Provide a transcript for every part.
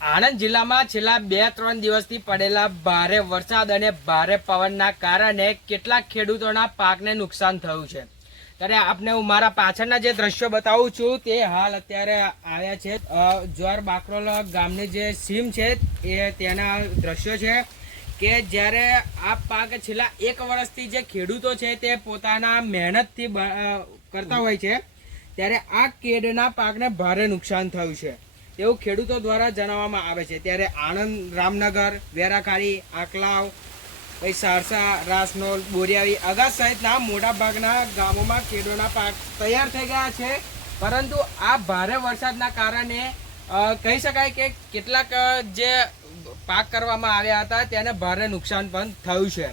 આણંદ જિલ્લામાં છેલ્લા 2-3 દિવસથી પડેલા ભારે વરસાદ અને ભારે પવનના કારણે કેટલાક ખેડૂતોના પાકને નુકસાન થયું છે. ત્યારે આપને હું મારા પાછળના જે દ્રશ્યો બતાવું છું તે હાલ અત્યારે આવ્યા છે જ્વાર બાકરોલ ગામની જે સીમ છે એ તેના દ્રશ્યો છે કે જ્યારે આ પાક છેલ્લા 1 વર્ષથી જે ખેડૂતો છે તે પોતાના મહેનતથી કરતા હોય છે ત્યારે આ કેડના પાકને ભારે નુકસાન થયું છે એવું ખેડૂતો દ્વારા જણાવવામાં આવે છે. ત્યારે આણંદ, રામનગર, વેરાકાળી, આકલાવ, પછી સારસા, રાસનોલ, બોરિયાવી, અગાસ સહિતના મોટા ભાગના ગામોમાં કેળોના પાક તૈયાર થઈ ગયા છે. પરંતુ આ ભારે વરસાદના કારણે કહી શકાય કે કેટલાક જે પાક કરવામાં આવ્યા હતા તેને ભારે નુકસાન પણ થયું છે.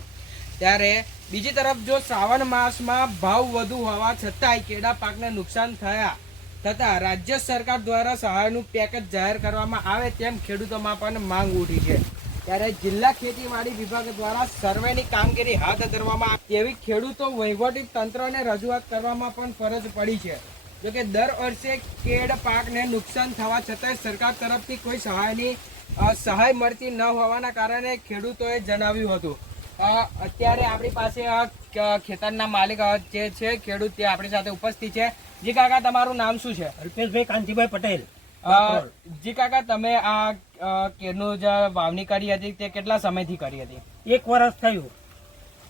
ત્યારે બીજી તરફ જો શ્રાવણ માસમાં ભાવ વધુ હોવા છતાંય કેળા પાકને નુકસાન થતાં રાજ્ય સરકાર દ્વારા સહાયનું પેકેજ જાહેર કરવામાં આવે તેમ ખેડૂતોમાં પણ માંગ ઉઠી છે. ત્યારે જિલ્લા ખેતીવાડી વિભાગ દ્વારા સર્વેની કામગીરી હાથ ધરવામાં આવે તેવી ખેડૂતો વહીવટી તંત્રને રજૂઆત કરવામાં પણ ફરજ પડી છે. જોકે દર વર્ષે કેળ પાકને નુકસાન થવા છતાંય સરકાર તરફથી કોઈ સહાય મળતી ન હોવાના કારણે ખેડૂતોએ જણાવ્યું હતું. અત્યારે આપણી પાસે ખેતરના માલિક જે છે ખેડૂત તે આપણી સાથે ઉપસ્થિત છે. જી કાકા, તમારું નામ શું છે? અલ્પેશભાઈ કાંતિભાઈ પટેલ. જી કાકા, તમે આ કેળનું જે વાવણી કરી હતી તે કેટલા સમયથી કરી હતી? 1 વર્ષ થયું.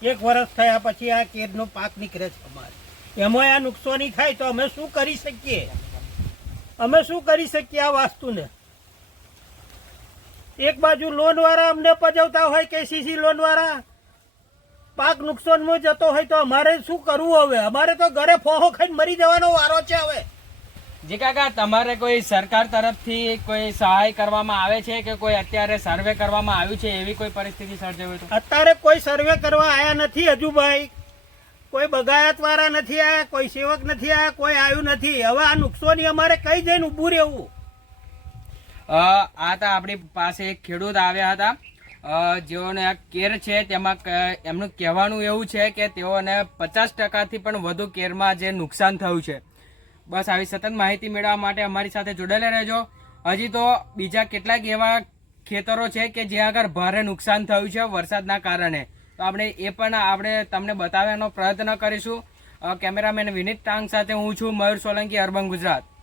1 વર્ષ થયા પછી આ કેળનો પાક નીકળે છે અમારે. એમાં આ નુકસાની થાય તો અમે શું કરી શકીએ? અમે શું કરી શકીએ આ વસ્તુને? એક બાજુ લોન વાળા અમને પજવતા હોય, કેસીસી લોન વાળા પાક નુકસાનમાં જતો હોય તો અમારે શું કરવું હવે? અમારે તો ઘરે ફોહો ખાઈને મરી જવાનો વારો છે હવે. જી કાકા, તમારે કોઈ સરકાર તરફથી કોઈ સહાય કરવામાં આવે છે કે કોઈ અત્યારે સર્વે કરવામાં આવ્યું છે એવી કોઈ પરિસ્થિતિ સર્જાઈ હોય તો? અત્યારે કોઈ સર્વે કરવા આયા નથી હજુ ભાઈ. કોઈ બગાયત વાળા નથી આયા, કોઈ સેવક નથી આયા, કોઈ આવ્યું નથી. હવે આ નુકસાની અમારે કઈ જઈને ઉભું રહેવું? આ તો આપણી પાસે એક ખેડૂત આવ્યા હતા જેઓને આ કેર છે તેમાં એમનું કહેવાનું એવું છે કે તેઓને 50%થી પણ વધુ કેરમાં જે નુકસાન થયું છે. બસ આવી સતત માહિતી મેળવવા માટે અમારી સાથે જોડાયેલા રહેજો. હજી તો બીજા કેટલાક એવા ખેતરો છે કે જ્યાં આગળ ભારે નુકસાન થયું છે વરસાદના કારણે, તો આપણે તમને બતાવવાનો પ્રયત્ન કરીશું. કેમેરામેન વિનીત ટાંગ સાથે હું છું મયુર સોલંકી, અર્બન ગુજરાત.